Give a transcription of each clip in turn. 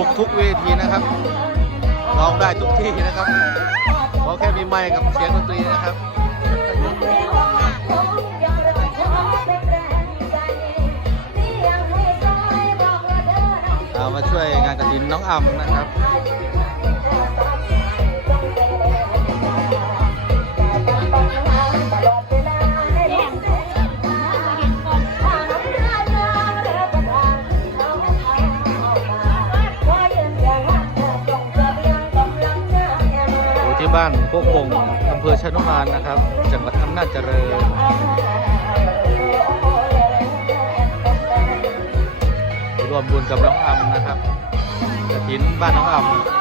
บุกทุกเวทีนะครับร้องได้ทุกที่นะครับขอแค่มีไมค์กับเสียงดนตรีนะครับเอามาช่วยงานกระถินน้องอ่ำนะครับ บ้านโคกคงอำเภอชนุมานนะครับ จังหวัดอำนาจเจริญรวมบุญกับน้องอำนะครับกระถินบ้านน้องอำ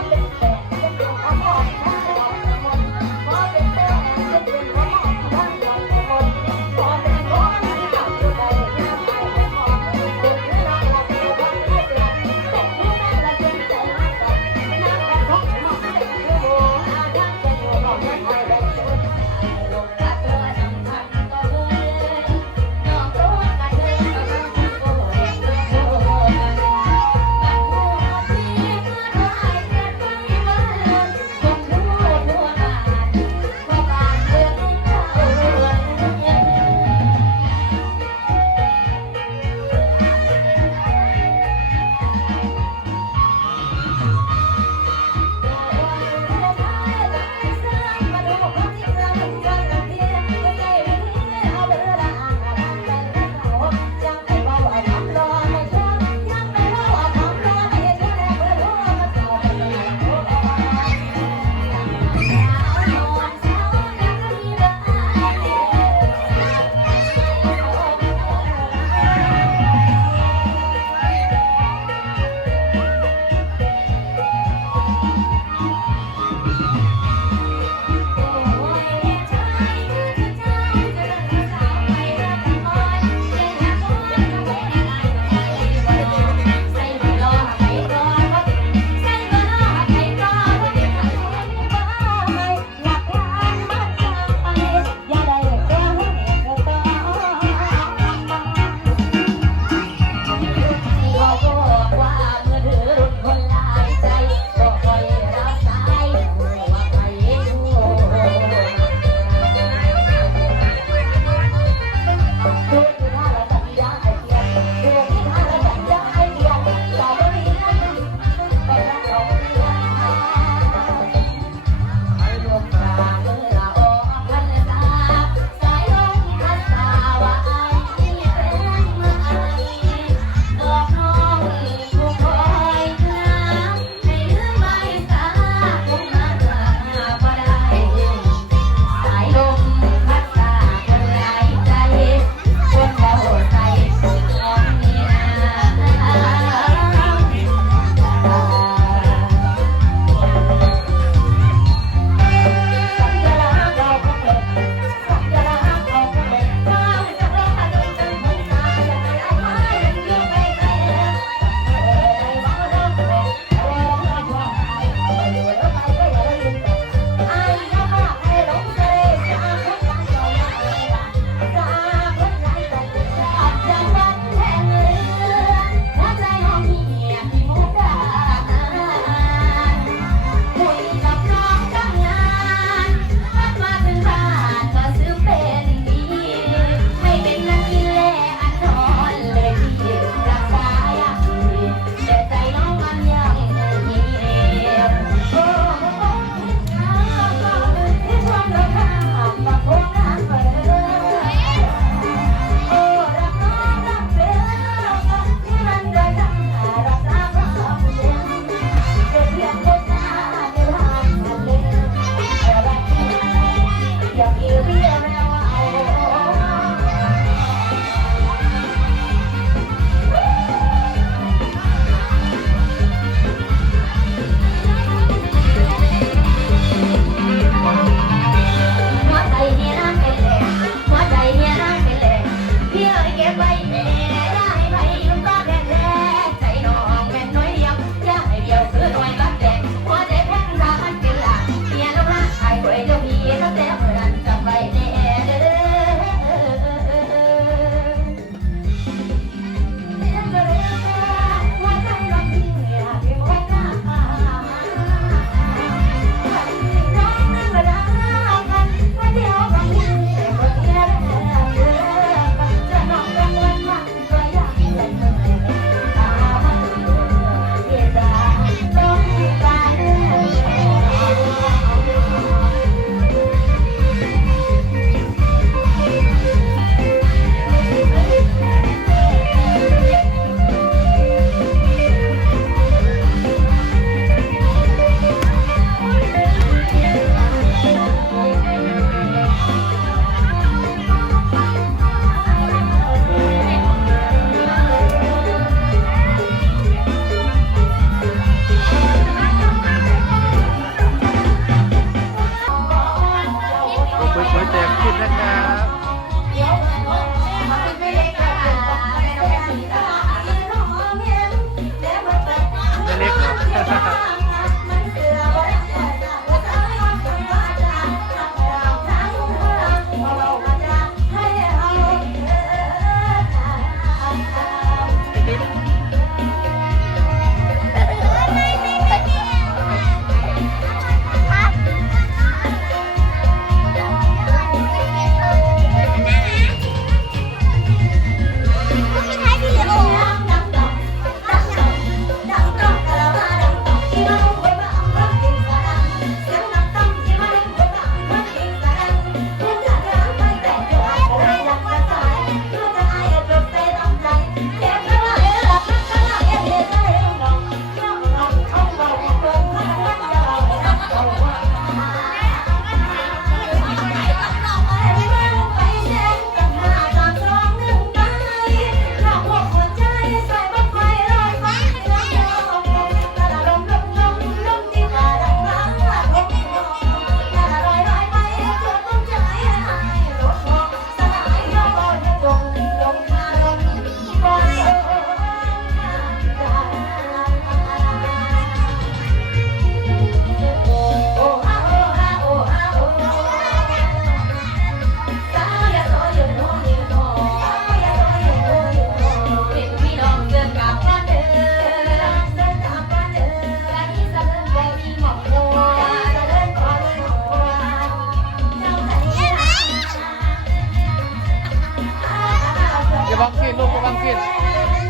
ังกิน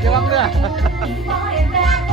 ลูกระวังกินระวังเนื้อ